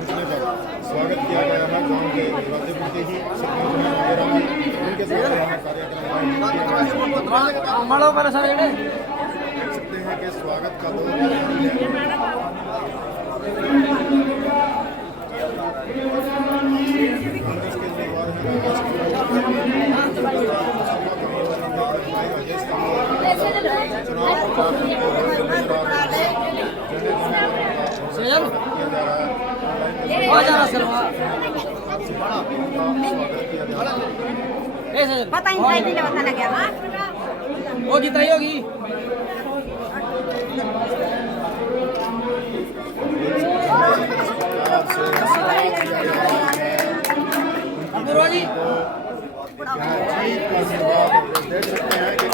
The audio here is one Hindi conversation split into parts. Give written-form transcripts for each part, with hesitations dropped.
पहुंचने पर स्वागत किया गया है। गाँव के राज्यपुर के ही सरपंच वगैरह में उनके साथ कार्यक्रम देख सकते हैं कि स्वागत का दौर पता नहीं बता लगे होगी तय होगी जी देख सकते हैं कि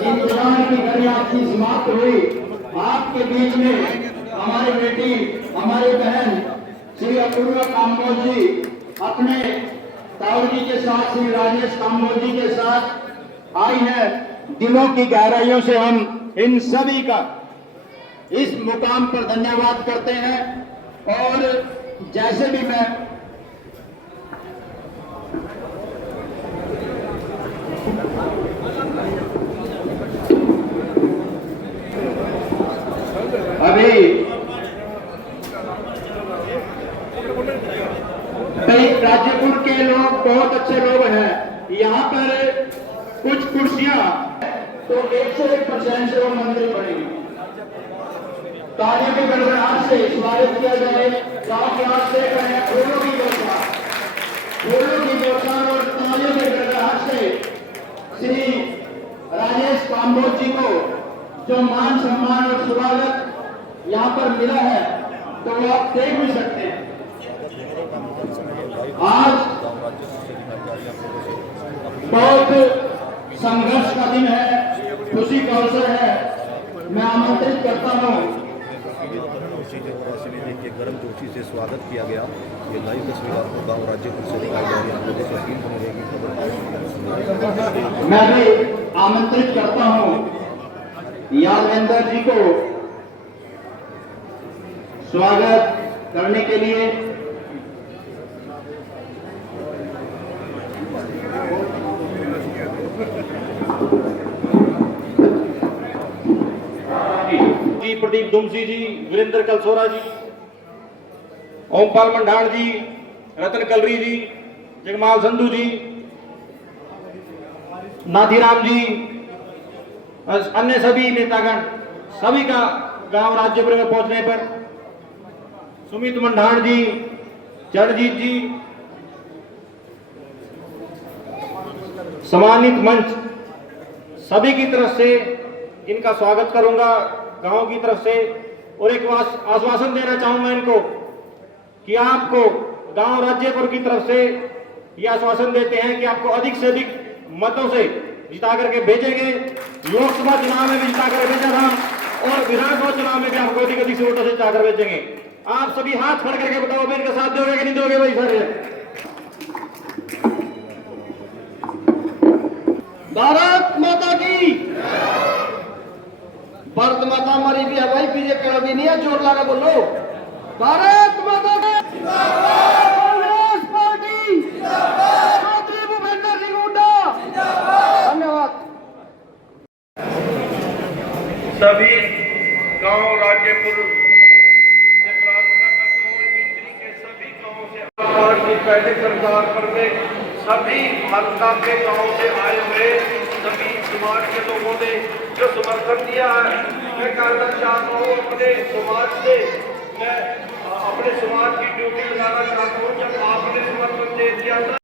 इंतजार की घड़ी आपकी समाप्त हुई। आपके बीच में हमारी बेटी, हमारी बहन श्री अपूर्वा कामोद जी अपने ताऊ जी के साथ, श्री राजेश कामोद जी के साथ आई है। दिलों की गहराइयों से हम इन सभी का इस मुकाम पर धन्यवाद करते हैं। और जैसे भी मैं अभी कई राज्यपुर के लोग बहुत अच्छे लोग हैं। यहाँ पर कुछ कुर्सियां तो 101% से वो मंदिर बनेगी। तालियों की गड़गड़ाहट से स्वागत किया जाए। गाँव के हाथ से करें फूलों की बौछार, फूलों की बौछार और तालियों की गड़गड़ाहट से श्री राजेश कामोद जी को जो मान सम्मान और स्वागत यहाँ पर मिला है तो वो आप देख भी सकते हैं। आज बहुत संघर्ष का दिन है, खुशी का अवसर है। मैं आमंत्रित करता हूँ गर्म जोशी से स्वागत किया गया। ये लाइव तस्वीर आपको गाँव राज्यपुर से दिखाई जा रही है। आपको देख यकीन होने रहेगी खबर। मैं भी आमंत्रित करता हूँ यादवेंद्र जी को स्वागत करने के लिए। जी प्रदीप दुमसी जी, वीरेंद्र कलसोरा जी, ओमपाल मंडाण जी, रतन कलरी जी, जगमाल संधू जी, नाथीराम जी, अन्य सभी नेतागण, सभी का गांव राज्यपुर में पहुंचने पर सुमित मंडाण जी, चरणजीत जी, सम्मानित मंच, सभी की तरफ से इनका स्वागत करूंगा गांव की तरफ से। और एक आश्वासन देना चाहूंगा इनको कि आपको गांव राज्यपुर की तरफ से ये आश्वासन देते हैं कि आपको अधिक से अधिक मतों से जिता करके भेजेंगे। लोकसभा चुनाव में भी जिता कर भेजा था और विधानसभा चुनाव में भी आपको अधिक अधिक वोटों से जिता कर भेजेंगे। आप सभी हाथ खड़ करके बताओ मेरे के साथ दोगे कि नहीं दोगे भाई सारे? भारत माता की, भारत माता हमारी भी है भाई, पीछे कड़ा भी नहीं है, जोर लगा बोलो भारत माता की। कांग्रेस पार्टी चौधरी भूपेंद्र सिंह हुड्डा। धन्यवाद। सभी गांव राज्यपुर से प्रार्थना करता हूँ मंत्री के सभी गांवों से आज की पहले सरकार पर में सभी हल्का के गांव से आए हुए सभी समाज के लोगों ने जो समर्थन दिया है, मैं कहना चाहता हूँ अपने समाज से, मैं अपने समाज की ड्यूटी लगाना चाहता हूँ। जब आपने समर्थन दे दिया था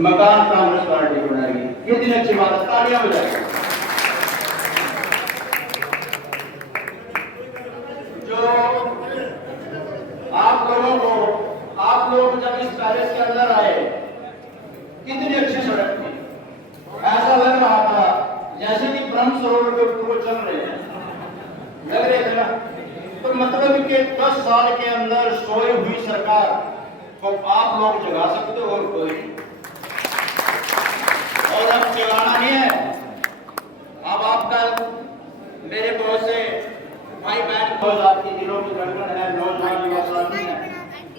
मकान कांग्रेस पार्टी बनाएगी, कितनी अच्छी बात है, तालियां बजाएं। जो आप लोगों को, आप लोग जब इस पैलेस के अंदर आए, कितनी अच्छी सड़क थी, ऐसा लग रहा था जैसे कि ब्रह्म सरोवर के ऊपर चल रहे हैं, लग रहे थे ना। तो मतलब कि 10 साल के अंदर सोई हुई सरकार को आप लोग जगा सकते हो और कोई नहीं। और अब जगाना नहीं है, अब आपका मेरे बहुत से भाई बहन आपके दिलों की धड़कन है, नौजवान युवा साथी है।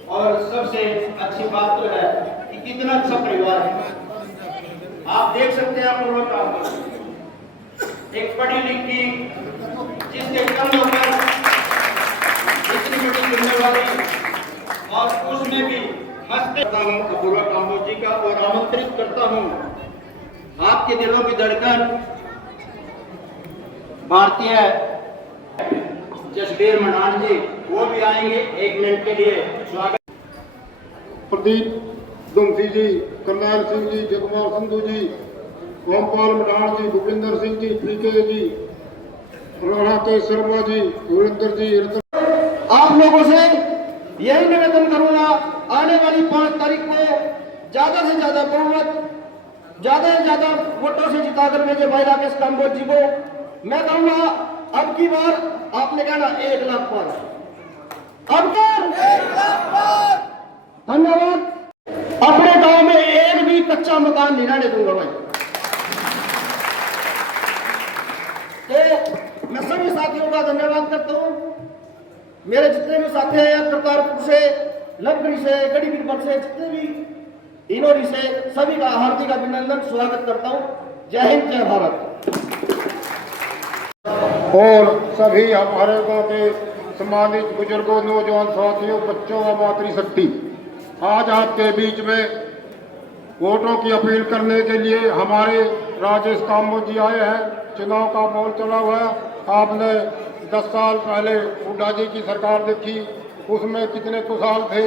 और सबसे अच्छी बात तो है कि कितना अच्छा परिवार है। आप देख सकते हैं अपूर्व काम, एक पढ़ी लिखी जिसके कंधों पर इतनी बड़ी जिम्मेवारी, और उसमें भी मस्त करता हूँ अपूर्व काम्बोज जी का, और आमंत्रित करता हूँ आपके दिलों की धड़कन भारतीय जसबीर मनान जी, वो भी आएंगे 1 मिनट के लिए। स्वागत। प्रदीप दुमसी जी, करनाल सिंह जी, जगमोहन संधू जी, गोपाल मडान जी, भूपिंदर सिंह जी, पीके जी, राणा के शर्मा जी, वीरेंद्र जी, आप लोगों से यही निवेदन करूंगा, आने वाली 5 तारीख को ज्यादा से ज्यादा बहुमत, ज्यादा से ज्यादा वोटों से जिताकर मेरे भाई राकेश काम्बोज जी को मैं कहूंगा, अब की बार आपने कहना 1 लाख पर, अब धन्यवाद। अपने गांव में एक भी कच्चा मकान नहीं रहने दूंगा भाई। तो मैं सभी साथियों का धन्यवाद करता हूं। मेरे जितने भी साथी हैं, करतारपुर से, लंकड़ी से, गढ़ी बीरबल से, जितने भी इनोरी से, सभी का हार्दिक अभिनंदन, स्वागत करता हूं। जय हिंद, जय भारत। और सभी हमारे गांव के सम्मानित बुजुर्गों, नौजवान साथियों, बच्चों व मातृशक्ति, आज आपके बीच में वोटों की अपील करने के लिए हमारे राकेश काम्बोज जी आए हैं। चुनाव का माहौल चला हुआ है। आपने 10 साल पहले हुड्डा जी की सरकार देखी, उसमें कितने खुशहाल थे।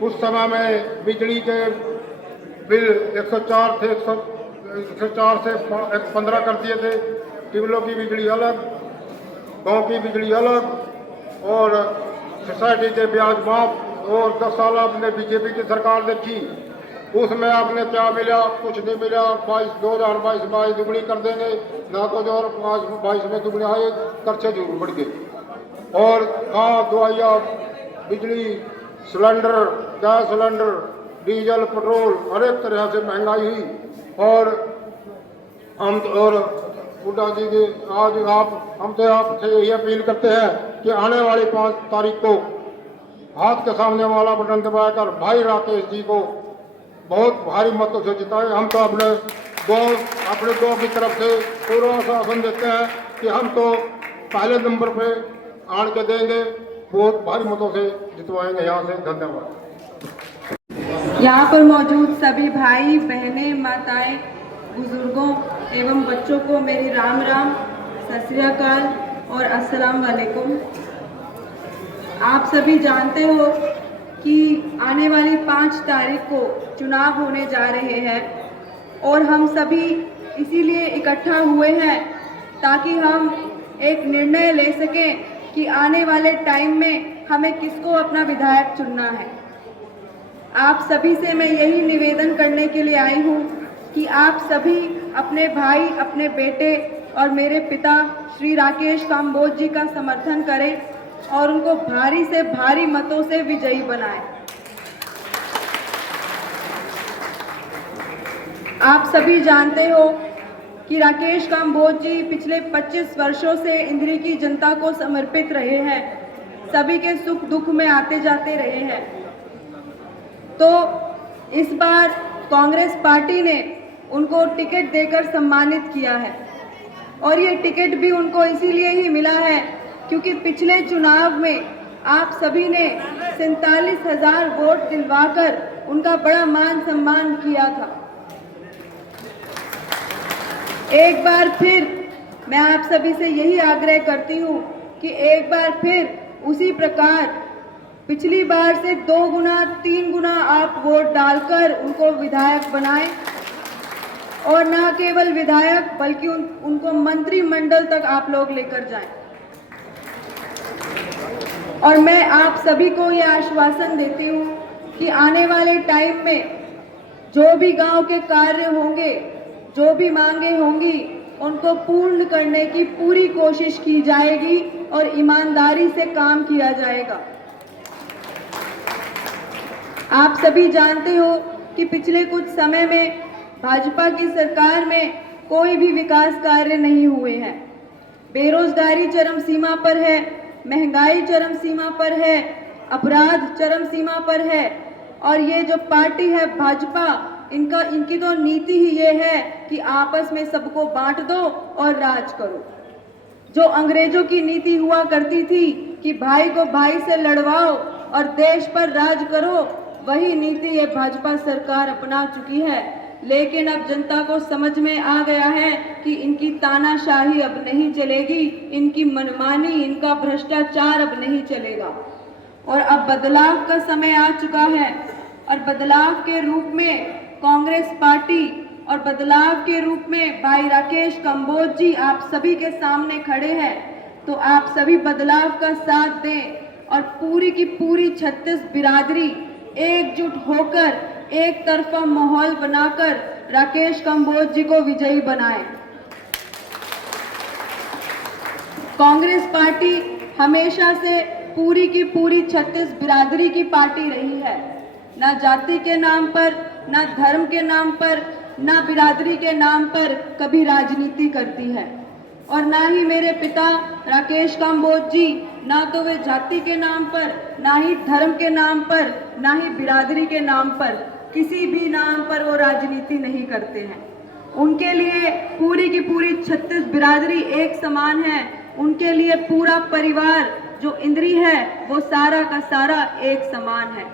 उस समय में बिजली के बिल 104 थे, 104 से 15 कर दिए थे। टिबलों की बिजली अलग, गांव की बिजली अलग, और सोसाइटी के ब्याज माफ। और 10 साल आपने बीजेपी की सरकार देखी, उसमें आपने क्या मिला? कुछ नहीं मिला। 2022 दुगनी कर देंगे ना, कुछ और 22 में दुगनी आए, खर्चे जरूर बढ़ गए। और खाद, दवाइयाँ, बिजली, cylinder, gas cylinder, diesel, petrol, हर एक तरह से महंगाई हुई। और हम और हुड्डा जी के आज हमसे आपसे यही अपील करते हैं कि आने वाली 5 तारीख को हाथ के सामने वाला बटन दबाकर भाई राकेश जी को बहुत भारी मतों से जिताएं। हम तो अपने गाँव की तरफ से पूरा आश्वासन देते हैं कि हम तो पहले नंबर पे आन के देंगे, बहुत भारी मतों से जितवाएंगे यहाँ से। धन्यवाद। यहाँ पर मौजूद सभी भाई बहनें, माताएं, बुजुर्गों एवं बच्चों को मेरी राम राम, सत श्री अकाल और अस्सलाम वालेकुम। आप सभी जानते हो कि आने वाली 5 तारीख को चुनाव होने जा रहे हैं, और हम सभी इसीलिए इकट्ठा हुए हैं ताकि हम एक निर्णय ले सकें कि आने वाले टाइम में हमें किसको अपना विधायक चुनना है। आप सभी से मैं यही निवेदन करने के लिए आई हूँ कि आप सभी अपने भाई, अपने बेटे और मेरे पिता श्री राकेश काम्बोज जी का समर्थन करें और उनको भारी से भारी मतों से विजयी बनाएं। आप सभी जानते हो कि राकेश काम्बोज जी पिछले 25 वर्षों से इंद्री की जनता को समर्पित रहे हैं, सभी के सुख दुख में आते जाते रहे हैं। तो इस बार कांग्रेस पार्टी ने उनको टिकट देकर सम्मानित किया है, और ये टिकट भी उनको इसीलिए ही मिला है क्योंकि पिछले चुनाव में आप सभी ने 47,000 वोट दिलवाकर उनका बड़ा मान सम्मान किया था। एक बार फिर मैं आप सभी से यही आग्रह करती हूँ कि एक बार फिर उसी प्रकार पिछली बार से 2 गुना 3 गुना आप वोट डालकर उनको विधायक बनाएं, और न केवल विधायक बल्कि उनको मंत्रिमंडल तक आप लोग लेकर जाएं। और मैं आप सभी को ये आश्वासन देती हूँ कि आने वाले टाइम में जो भी गांव के कार्य होंगे, जो भी मांगे होंगी, उनको पूर्ण करने की पूरी कोशिश की जाएगी और ईमानदारी से काम किया जाएगा। आप सभी जानते हो कि पिछले कुछ समय में भाजपा की सरकार में कोई भी विकास कार्य नहीं हुए हैं। बेरोजगारी चरम सीमा पर है, महंगाई चरम सीमा पर है, अपराध चरम सीमा पर है। और ये जो पार्टी है भाजपा, इनकी तो नीति ही ये है कि आपस में सबको बांट दो और राज करो। जो अंग्रेजों की नीति हुआ करती थी कि भाई को भाई से लड़वाओ और देश पर राज करो, वही नीति ये भाजपा सरकार अपना चुकी है। लेकिन अब जनता को समझ में आ गया है कि इनकी तानाशाही अब नहीं चलेगी, इनकी मनमानी, इनका भ्रष्टाचार अब नहीं चलेगा और अब बदलाव का समय आ चुका है। और बदलाव के रूप में कांग्रेस पार्टी और बदलाव के रूप में भाई राकेश कंबोज जी आप सभी के सामने खड़े हैं, तो आप सभी बदलाव का साथ दें और पूरी की पूरी 36 बिरादरी एकजुट होकर एक तरफा माहौल बनाकर राकेश कंबोज जी को विजयी बनाएं। कांग्रेस पार्टी हमेशा से पूरी की पूरी 36 बिरादरी की पार्टी रही है। ना जाति के नाम पर, ना धर्म के नाम पर, ना बिरादरी के नाम पर कभी राजनीति करती है। और ना ही मेरे पिता राकेश कंबोज जी, ना तो वे जाति के नाम पर, ना ही धर्म के नाम पर, ना ही बिरादरी के नाम पर, किसी भी नाम पर वो राजनीति नहीं करते हैं। उनके लिए पूरी की पूरी 36 बिरादरी एक समान है। उनके लिए पूरा परिवार जो इंद्री है वो सारा का सारा एक समान है।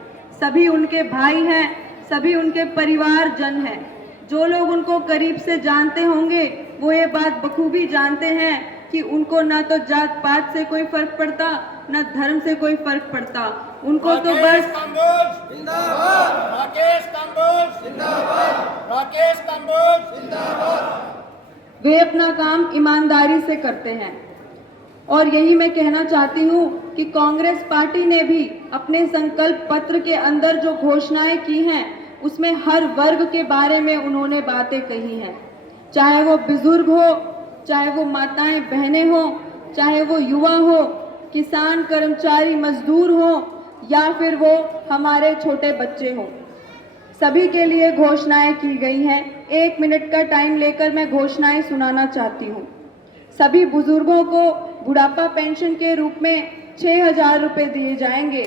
सभी उनके भाई हैं, सभी उनके परिवार जन हैं। जो लोग उनको करीब से जानते होंगे वो ये बात बखूबी जानते हैं कि उनको ना तो जात पात से कोई फर्क पड़ता, ना धर्म से कोई फर्क पड़ता। उनको तो बस वे अपना काम ईमानदारी से करते हैं। और यही मैं कहना चाहती हूँ कि कांग्रेस पार्टी ने भी अपने संकल्प पत्र के अंदर जो घोषणाएं की हैं उसमें हर वर्ग के बारे में उन्होंने बातें कही हैं। चाहे वो बुजुर्ग हो, चाहे वो माताएं बहनें हो, चाहे वो युवा हो, किसान, कर्मचारी, मजदूर हो या फिर वो हमारे छोटे बच्चे हों, सभी के लिए घोषणाएं की गई हैं। 1 मिनट का टाइम लेकर मैं घोषणाएं सुनाना चाहती हूँ। सभी बुजुर्गों को बुढ़ापा पेंशन के रूप में 6,000 रुपए दिए जाएंगे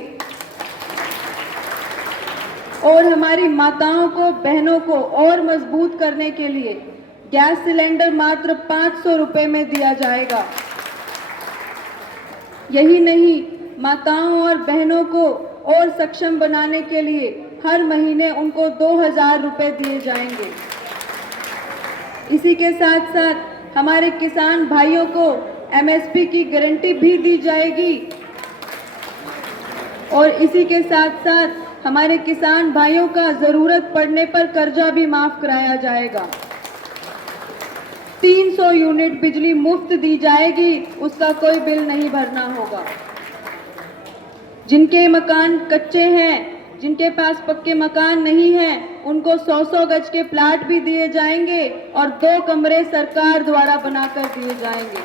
और हमारी माताओं को, बहनों को और मजबूत करने के लिए गैस सिलेंडर मात्र 500 रुपए में दिया जाएगा। यही नहीं, माताओं और बहनों को और सक्षम बनाने के लिए हर महीने उनको 2,000 रुपए दिए जाएंगे। इसी के साथ साथ हमारे किसान भाइयों को एमएसपी की गारंटी भी दी जाएगी और इसी के साथ साथ हमारे किसान भाइयों का जरूरत पड़ने पर कर्जा भी माफ कराया जाएगा। 300 यूनिट बिजली मुफ्त दी जाएगी, उसका कोई बिल नहीं भरना होगा। जिनके मकान कच्चे हैं, जिनके पास पक्के मकान नहीं हैं, उनको 100-100 गज के प्लाट भी दिए जाएंगे और 2 कमरे सरकार द्वारा बनाकर दिए जाएंगे।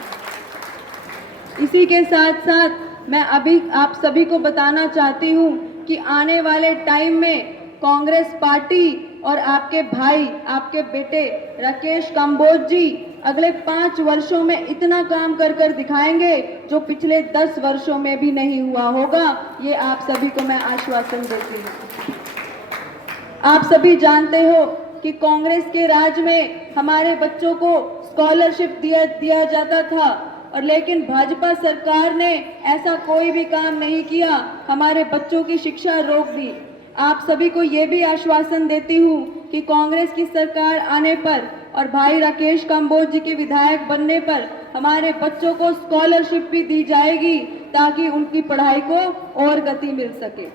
इसी के साथ साथ मैं अभी आप सभी को बताना चाहती हूँ कि आने वाले टाइम में कांग्रेस पार्टी और आपके भाई, आपके बेटे राकेश कंबोज जी अगले 5 वर्षों में इतना काम कर दिखाएंगे जो पिछले 10 वर्षों में भी नहीं हुआ होगा। ये आप सभी को मैं आश्वासन देती हूँ। आप सभी जानते हो कि कांग्रेस के राज में हमारे बच्चों को स्कॉलरशिप दिया जाता था और लेकिन भाजपा सरकार ने ऐसा कोई भी काम नहीं किया, हमारे बच्चों की शिक्षा रोक दी। आप सभी को ये भी आश्वासन देती हूँ कि कांग्रेस की सरकार आने पर और भाई राकेश कंबोज जी के विधायक बनने पर हमारे बच्चों को स्कॉलरशिप भी दी जाएगी ताकि उनकी पढ़ाई को और गति मिल सके।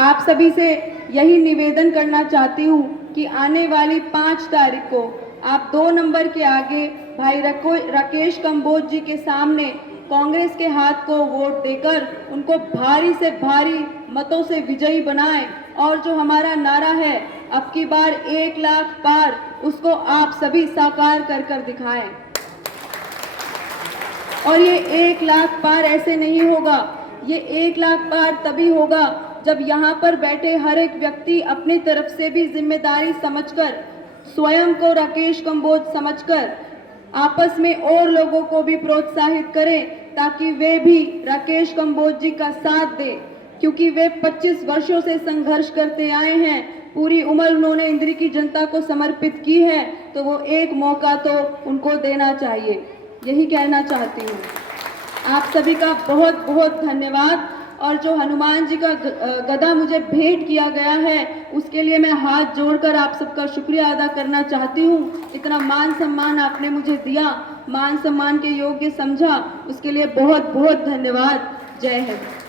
आप सभी से यही निवेदन करना चाहती हूँ कि आने वाली 5 तारीख को आप 2 नंबर के आगे भाई राकेश कंबोज जी के सामने कांग्रेस के हाथ को वोट देकर उनको भारी से भारी मतों से विजयी बनाएं और जो हमारा नारा है अब की बार 1 लाख पार, उसको आप सभी साकार कर कर दिखाएं। और ये 1 लाख पार ऐसे नहीं होगा, ये 1 लाख पार तभी होगा जब यहाँ पर बैठे हर एक व्यक्ति अपनी तरफ से भी जिम्मेदारी समझकर, स्वयं को राकेश कंबोज समझकर आपस में और लोगों को भी प्रोत्साहित करें ताकि वे भी राकेश कंबोज जी का साथ दें, क्योंकि वे 25 वर्षों से संघर्ष करते आए हैं, पूरी उम्र उन्होंने इंद्री की जनता को समर्पित की है, तो वो एक मौका तो उनको देना चाहिए, यही कहना चाहती हूँ। आप सभी का बहुत बहुत धन्यवाद। और जो हनुमान जी का गदा मुझे भेंट किया गया है उसके लिए मैं हाथ जोड़कर आप सबका शुक्रिया अदा करना चाहती हूँ। इतना मान सम्मान आपने मुझे दिया, मान सम्मान के योग्य समझा, उसके लिए बहुत बहुत धन्यवाद। जय हिंद।